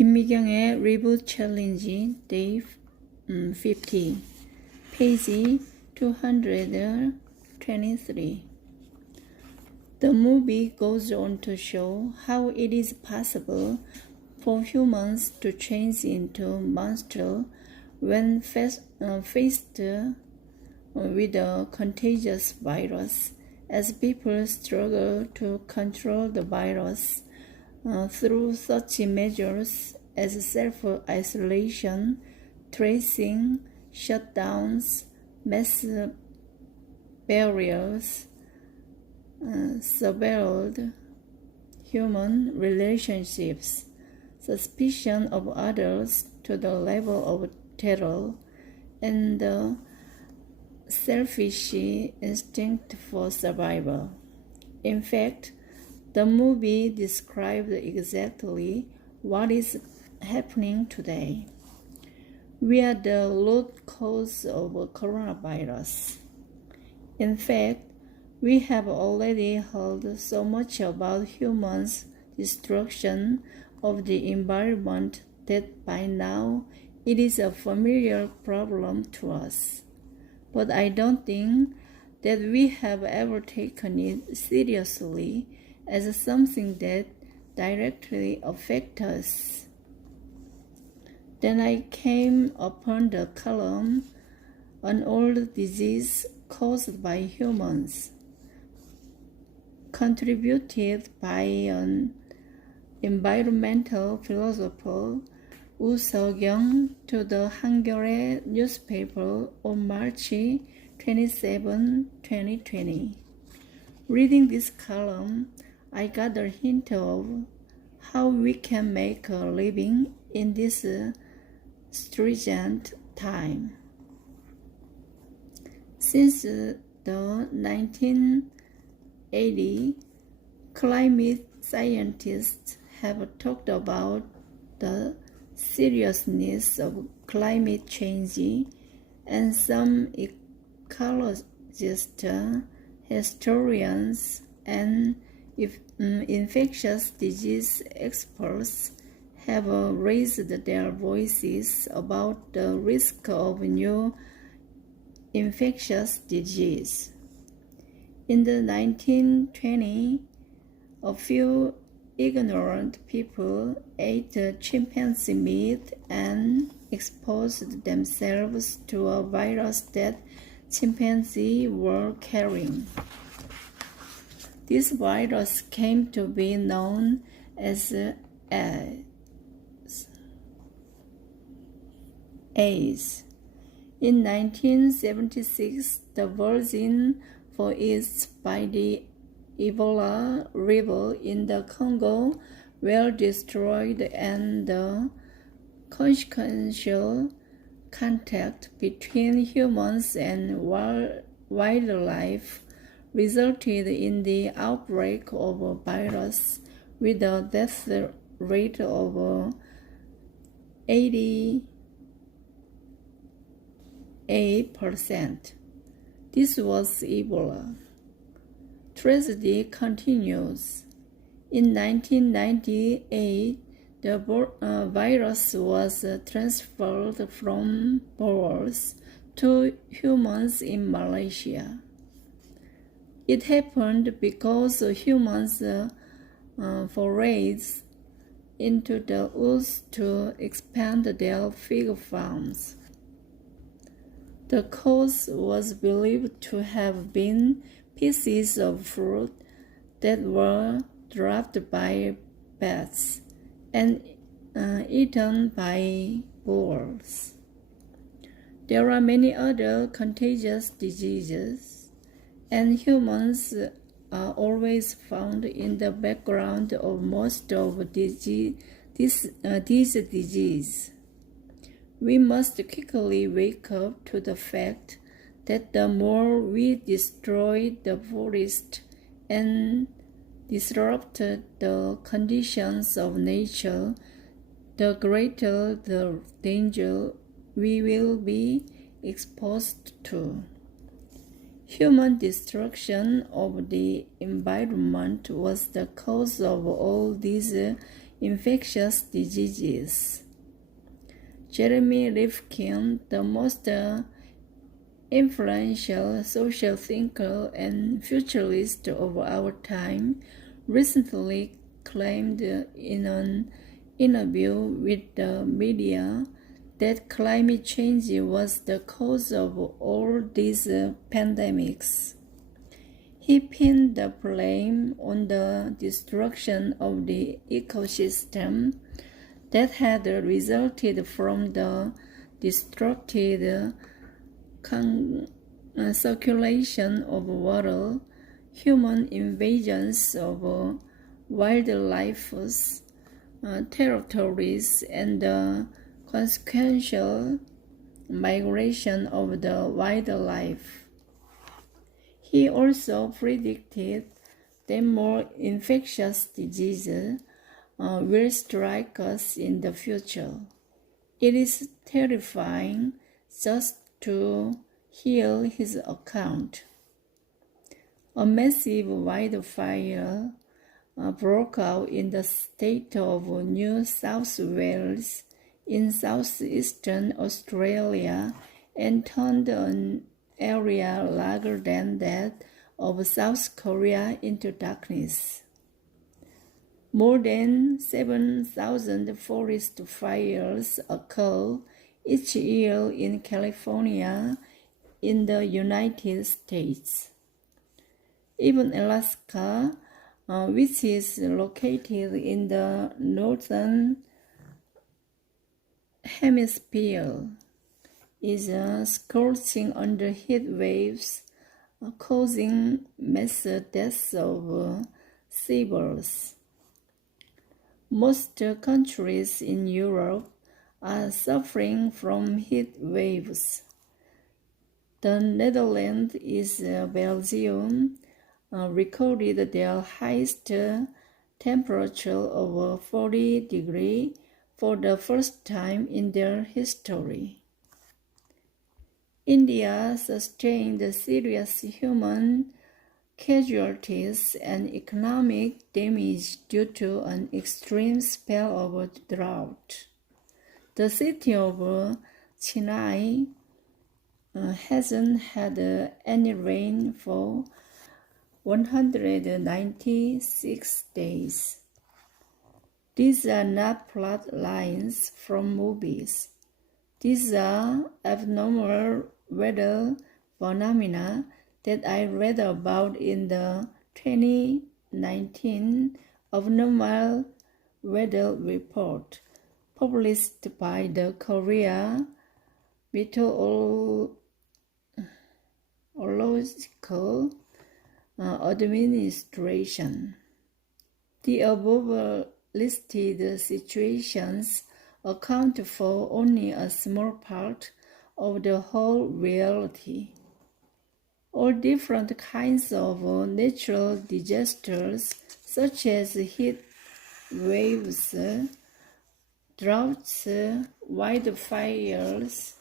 김미경의 Reboot Challenge Day 50 Page 223. The movie goes on to show how it is possible for humans to change into monsters when faced with a contagious virus, as people struggle to control the virus through such measures as self-isolation, tracing, shutdowns, mass burials, severed human relationships, suspicion of others to the level of terror, and the selfish instinct for survival. In fact, the movie described exactly what is happening today. We are the root cause of coronavirus. In fact, we have already heard so much about humans' destruction of the environment that by now it is a familiar problem to us. But I don't think that we have ever taken it seriously as something that directly affects us. Then I came upon the column, An Old Disease Caused by Humans, contributed by an environmental philosopher, Woo Seok-young, to the Hangul newspaper on March 27, 2020. Reading this column, I got a hint of how we can make a living in this stringent time. Since the 1980s, climate scientists have talked about the seriousness of climate change, and some ecologists, historians, and infectious disease experts have raised their voices about the risk of new infectious disease. In the 1920s, a few ignorant people ate chimpanzee meat and exposed themselves to a virus that chimpanzees were carrying. This virus came to be known as AIDS. In 1976, the virgin forests by the Ebola River in the Congo were destroyed, and the consequential contact between humans and wildlife resulted in the outbreak of a virus with a death rate of 88%. This was Ebola. Tragedy continues. In 1998, the virus was transferred from birds to humans in Malaysia. It happened because humans forayed into the woods to expand their fig farms. The cause was believed to have been pieces of fruit that were dropped by bats and eaten by birds. There are many other contagious diseases, and humans are always found in the background of most of these diseases. We must quickly wake up to the fact that the more we destroy the forest and disrupt the conditions of nature, the greater the danger we will be exposed to. Human destruction of the environment was the cause of all these infectious diseases. Jeremy Rifkin, the most influential social thinker and futurist of our time, recently claimed in an interview with the media that climate change was the cause of all these pandemics. He pinned the blame on the destruction of the ecosystem that had resulted from the disrupted circulation of water, human invasions of wildlife's territories, and the consequential migration of the wildlife. He also predicted that more infectious diseases will strike us in the future. It is terrifying just to hear his account. A massive wildfire broke out in the state of New South Wales in southeastern Australia and turned an area larger than that of South Korea into darkness. More than 7,000 forest fires occur each year in California in the United States. Even Alaska, which is located in the northern hemisphere, is scorching under heat waves, causing mass deaths of seabirds. Most countries in Europe are suffering from heat waves. The Netherlands and Belgium recorded their highest temperature over 40 degrees for the first time in their history. India sustained serious human casualties and economic damage due to an extreme spell of drought. The city of Chennai hasn't had any rain for 196 days. These are not plot lines from movies. These are abnormal weather phenomena that I read about in the 2019 Abnormal Weather Report, published by the Korea Meteorological Administration. The above listed situations account for only a small part of the whole reality. All different kinds of natural disasters, such as heat waves, droughts, wildfires,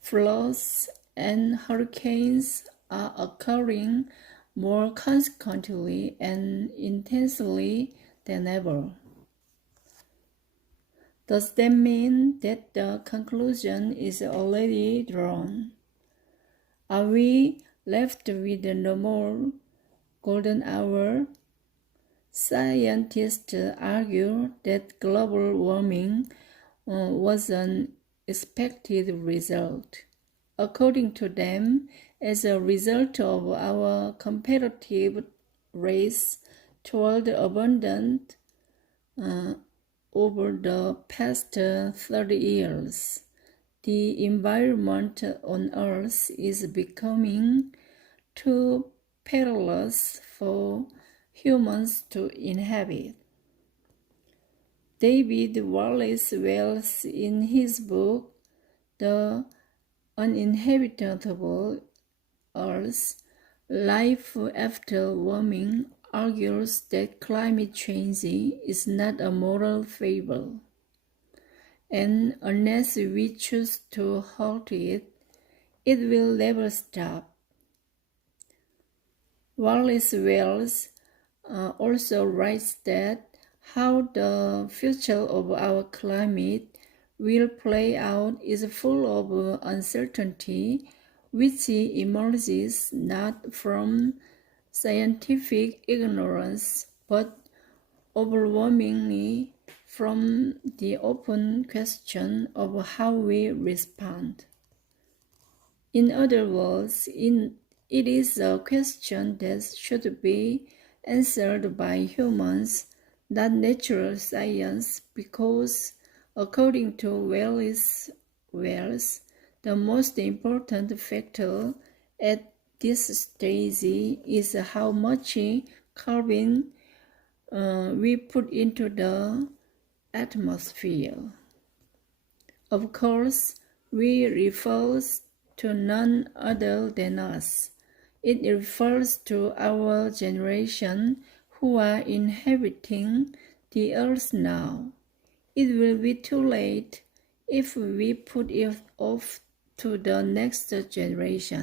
floods, and hurricanes, are occurring more consequently and intensely than ever. Does that mean that the conclusion is already drawn? Are we left with no more golden hour? Scientists argue that global warming was an expected result. According to them, as a result of our competitive race toward abundance over the past 30 years, the environment on Earth is becoming too perilous for humans to inhabit. David Wallace Wells, in his book, The Uninhabitable Earth, Life After Warming, argues that climate change is not a moral fable, and unless we choose to halt it, it will never stop. Wallace Wells also writes that How the future of our climate will play out is full of uncertainty, which emerges not from scientific ignorance, but overwhelmingly from the open question of how we respond. In other words, it is a question that should be answered by humans, not natural science, because according to Wells, the most important factor at this stage is how much carbon we put into the atmosphere. Of course, we refers to none other than us. It refers to our generation who are inhabiting the earth now. It will be too late if we put it off to the next generation.